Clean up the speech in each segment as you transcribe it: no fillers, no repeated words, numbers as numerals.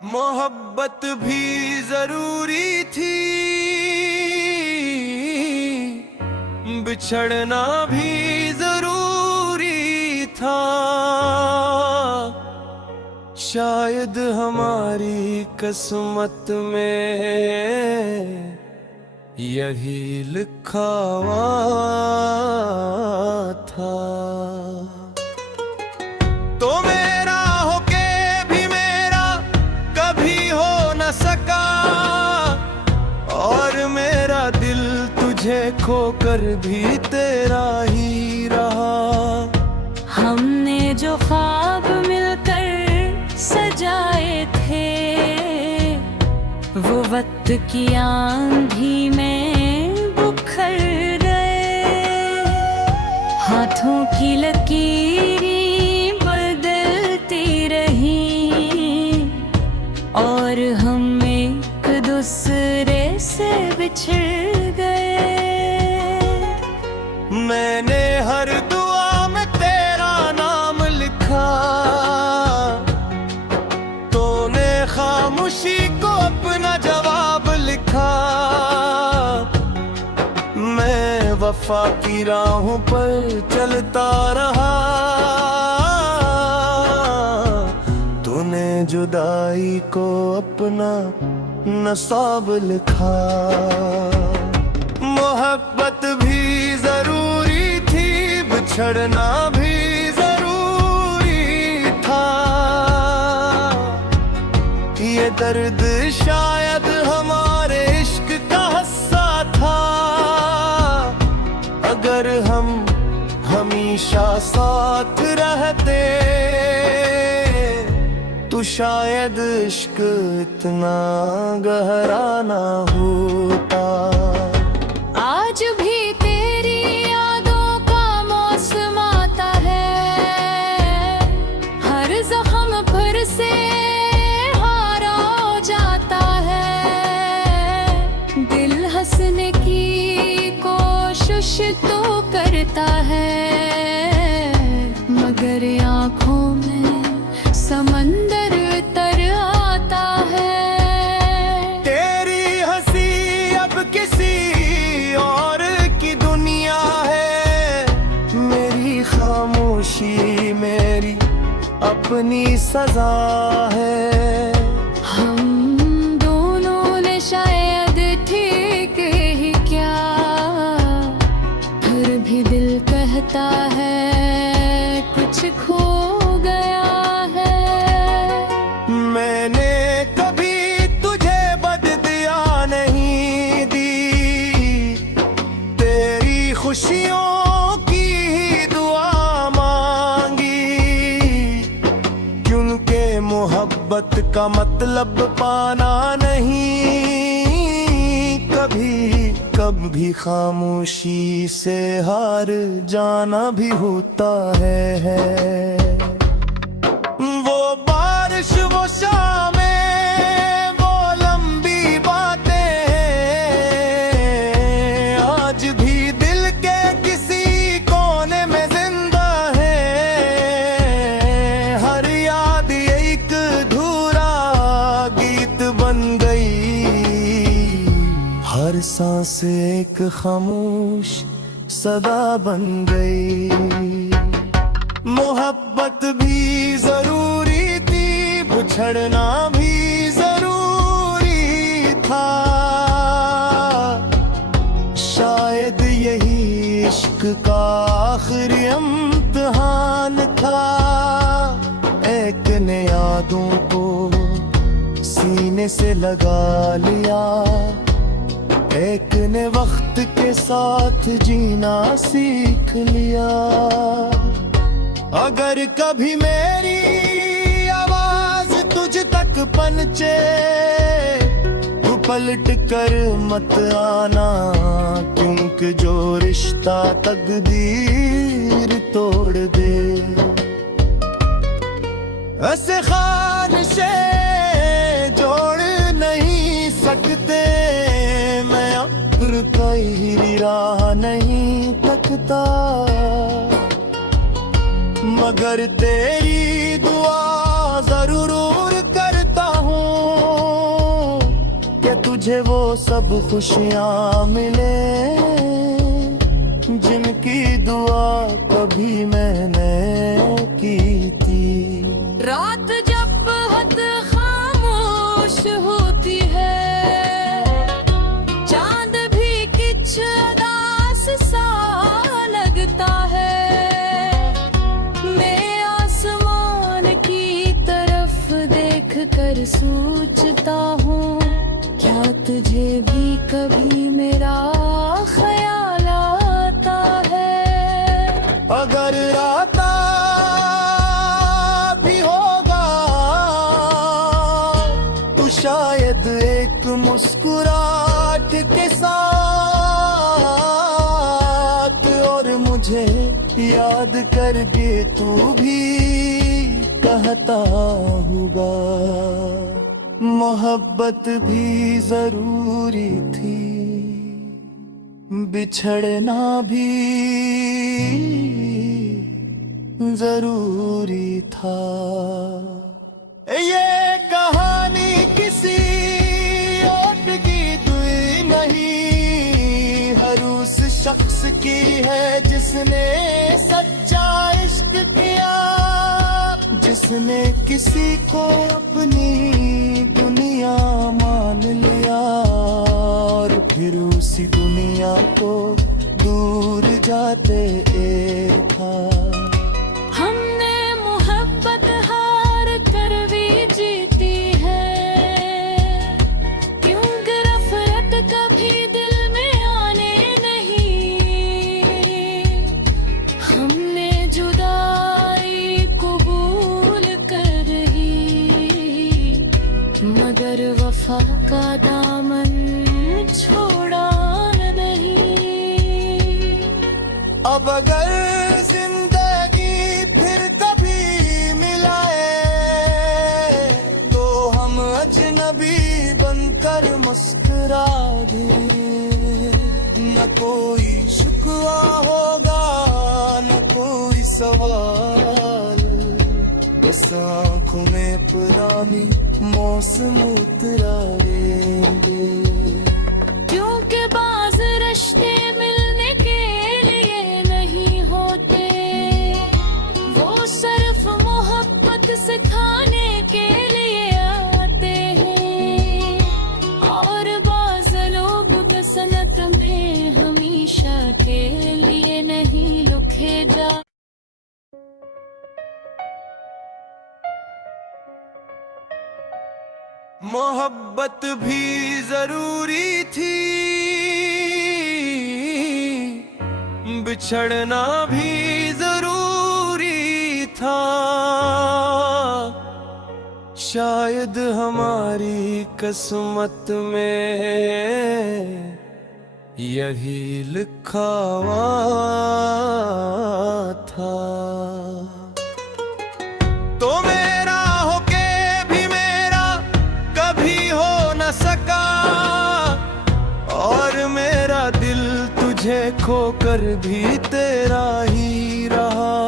मोहब्बत भी जरूरी थी, बिछड़ना भी जरूरी था। शायद हमारी किस्मत में यही लिखा हुआ था। तो मेरा होके भी मेरा कभी हो न सका, और मेरा दिल तुझे खोकर भी तेरा ही रहा। हमने जो ख्वाब मिलकर सजाए थे, वो वक्त की आंधी में बिखर गए। हाथों की लकीरें बदलती रही, और हम एक दूसरे से बिछड़ गए। मैंने हर दुआ में तेरा नाम लिखा, तूने खामोशी को अपना जवाब लिखा। मैं वफा की राहों पर चलता रहा, तूने जुदाई को अपना नसाब लिखा। मोहब्बत भी जरूरी थी, बिछड़ना भी जरूरी था। ये दर्द शायद हमारे इश्क का हिस्सा था। अगर हम हमेशा साथ रहते, तो शायद इश्क इतना गहरा ना होता। आज भी तेरी यादों का मौसम आता है, हर जख्म फिर से हारा हो जाता है। दिल हंसने की कोशिश तो करता है, मगर आँखों में समंदर तर आता है। तेरी हंसी अब किसी और की दुनिया है, मेरी खामोशी मेरी अपनी सजा है। हम दोनों ने शायद ठीक ही क्या, फिर भी दिल कहता है कुछ खो गया है। मैंने कभी तुझे बददिया नहीं दी, तेरी खुशियों की ही दुआ मांगी। क्योंकि मोहब्बत का मतलब पाना नहीं, कभी खामोशी से हार जाना भी होता है। वो बारिश, वो शामें, वो लंबी बातें, आज भी दिल के किसी कोने में जिंदा है। हर याद एक अधूरा गीत बन गई, हर सांस एक खामोश सदा बन गई। मोहब्बत भी जरूरी थी, बिछड़ना भी जरूरी था। शायद यही इश्क का आखिरी इम्तिहान था। एक ने यादों को सीने से लगा लिया, एक ने वक्त के साथ जीना सीख लिया। अगर कभी मेरी आवाज तुझ तक पहुंचे, तो पलट कर मत आना, क्योंकि जो रिश्ता तकदीर तोड़ दे, ऐसे खान से जोड़ नहीं सकते। मैं अब्र कहीं राह नहीं तकता, मगर तेरी दुआ जरूर करता हूँ। मुझे वो सब खुशियाँ मिले जिनकी दुआ कभी मैंने की थी। रात जब बहुत खामोश होती है, चांद भी किच उदास सा लगता है। मैं आसमान की तरफ देख कर सोचता हूँ, क्या तुझे भी कभी मेरा ख्याल आता है? अगर राता भी होगा तो शायद एक मुस्कुराहट के साथ, और मुझे याद करके तू भी कहता होगा, मोहब्बत भी जरूरी थी, बिछड़ना भी जरूरी था। ये कहानी किसी और की दुई नहीं, हर उस शख्स की है जिसने सच्चा इश्क किया, जिसने किसी को अपनी दुनिया मान लिया और फिर उसी दुनिया को दूर जाते देखा। हमने मोहब्बत हार कर भी जीती है, क्योंकि नफरत कभी दिल में आने नहीं। हमने जुदाई कबूल कर ही, मगर वफा का दामन छोड़ा नहीं। अब अगर जिंदगी फिर कभी मिलाए तो हम अजनबी बनकर मुस्कुरा दें। न कोई शुक्वा होगा न कोई सवाल, बस आँखों में पुरानी मौसम उतराएंगे। क्योंकि बाज रिश्ते मिलने के लिए नहीं होते, वो सिर्फ मोहब्बत सिखाने के लिए आते हैं। और बाज लोग बसंत में हमेशा के लिए नहीं लिखे जा। मोहब्बत भी जरूरी थी, बिछड़ना भी जरूरी था। शायद हमारी किस्मत में यही लिखा हुआ था। तो मेरा होके भी मेरा कभी हो न सका, और मेरा दिल तुझे खोकर भी तेरा ही रहा।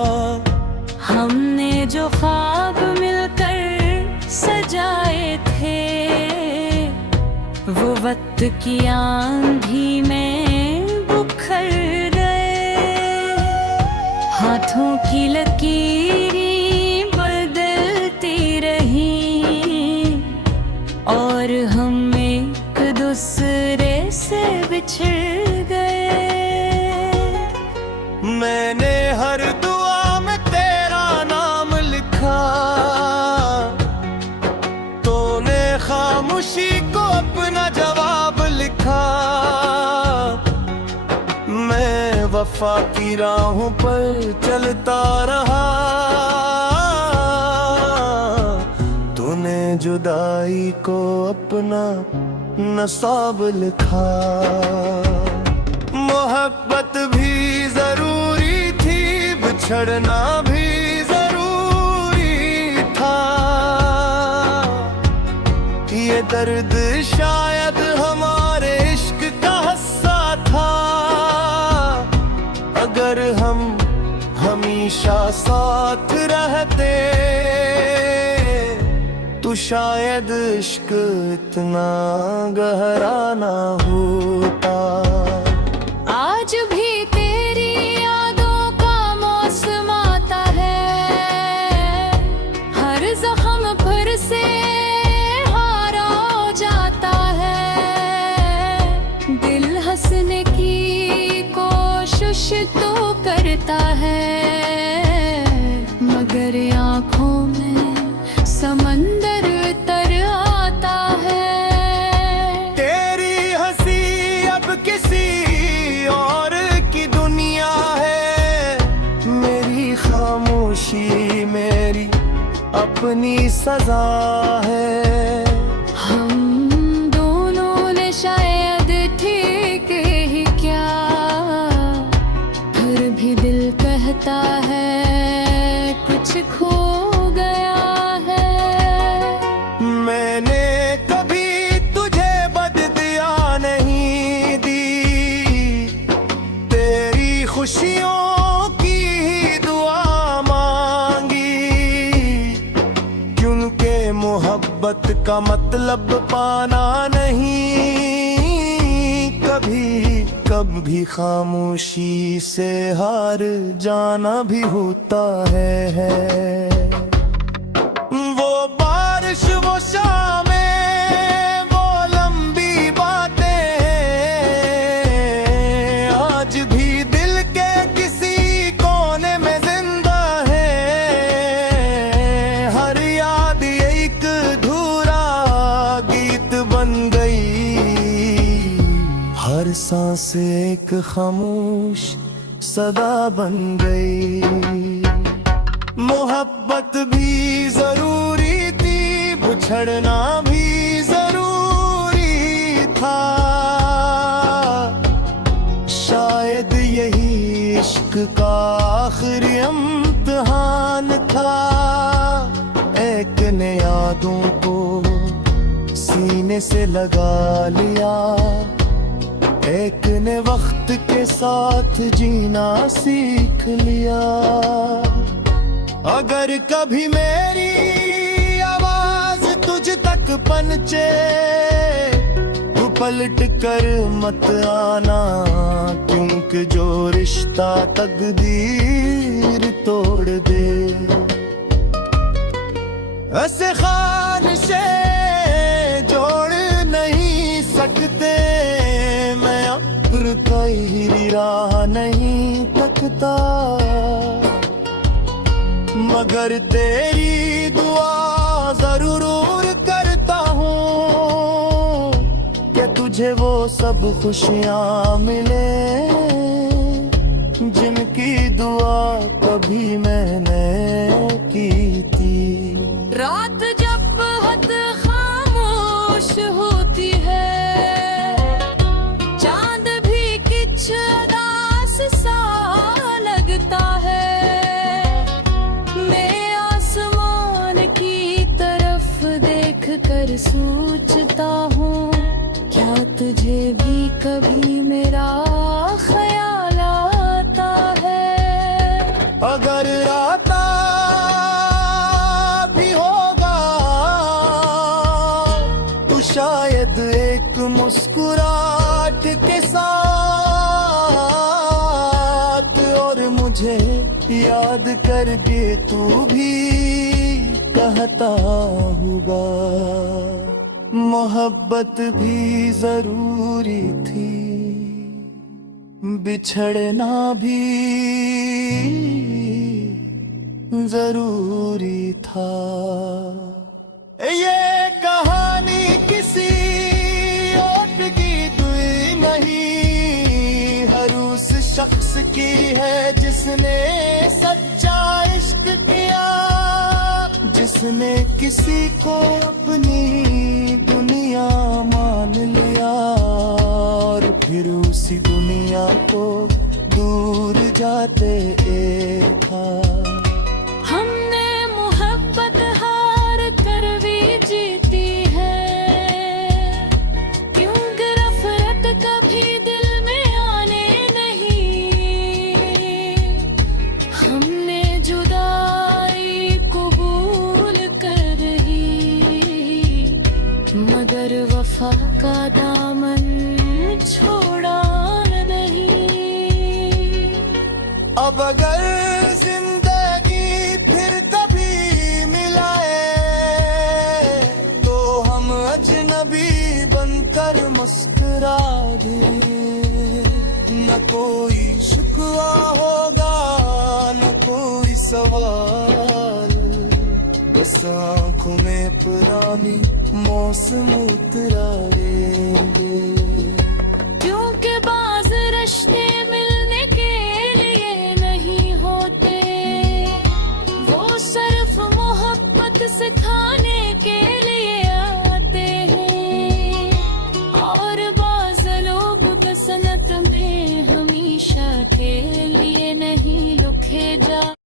हमने जो ख्वाब मिलकर सजाए थे, वो वक्त की आंधी में बिखर गए। हाथों की लकीरें बदलती रही और हम एक दूसरे से बिछड़ गए। मैंने हर दुआ में तेरा नाम लिखा, तूने खामोशी को अपना जवाब लिखा। मैं वफा की राहों पर चलता रहा, तूने जुदाई को अपना नसाब लिखा। मोहब्बत भी जरूरी थी, बिछड़ना भी जरूरी था। ये दर्द शायद हमारे इश्क का हिस्सा था। अगर हम हमेशा साथ रहते तो शायद इश्क इतना गहरा ना होता। आज भी तेरी यादों का मौसम आता है, हर जख्म फिर से हारा हो जाता है। दिल हंसने की कोशिश तो करता है, मगर आँखों में समंदर तर आता है। तेरी हंसी अब किसी और की दुनिया है, मेरी खामोशी मेरी अपनी सजा है। हम दोनों ने शायद ठीक ही क्या, फिर भी दिल कहता है कुछ खो गया है। मैंने कभी तुझे बददिया नहीं दी, तेरी खुशियों की ही दुआ मांगी, क्योंकि मोहब्बत का मतलब पाना नहीं, कभी खामोशी से हार जाना भी होता है। वो बारिश वो शामें वो लंबी बातें, आज भी दिल के किसी कोने में जिंदा है। हर याद एक अधूरा गीत बन गई, हर सांस एक खामोश सदा बन गई। मोहब्बत भी जरूरी थी, बिछड़ना भी जरूरी था, शायद यही इश्क का आखिरी इम्तिहान था। एक ने यादों को सीने से लगा लिया, एक ने वक्त के साथ जीना सीख लिया। अगर कभी मेरी आवाज तुझ तक पहुंचे, तो पलट कर मत आना, क्योंकि जो रिश्ता तकदीर तोड़ दे, ऐसे ख्वाहिशे जोड़ नहीं सकते। मैं अब्र का ही राह नहीं तकता, मगर तेरी दुआ जरूर करता हूँ कि तुझे वो सब खुशियाँ मिले, जिनकी दुआ कभी मैंने की थी। रात जब बहुत खामोश होती है, चांद भी किच उदास सा लगता है। मैं आसमान की तरफ देख कर सोचता हूँ, क्या तुझे भी कभी मेरा ख्याल आता है। अगर आता भी होगा तो शायद एक मुस्कुराहट के साथ, और मुझे याद करके तू भी कहता होगा, मोहब्बत भी जरूरी थी, बिछड़ना भी जरूरी था। ये कहानी किसी और की दुई नहीं, हर उस शख्स की है जिसने सच्चा इश्क किया, जिसने किसी को अपनी दुनिया मान लिया, और फिर उसी दुनिया को दूर जाते देखा। हमने मोहब्बत हार कर भी जीती है, क्यों गिरफ्त कभी दिल में आने नहीं। हमने जुदाई कबूल कर ही जिंदगी फिर कभी मिलाए तो हम अजनबी बनकर मुस्कुरा देंगे। न कोई शिकवा होगा न कोई सवाल, बस आँखों में पुरानी मौसम उतराएंगे। क्योंकि बाज रिश्ते मिलने के लिए नहीं होते, वो सिर्फ मोहब्बत सिखा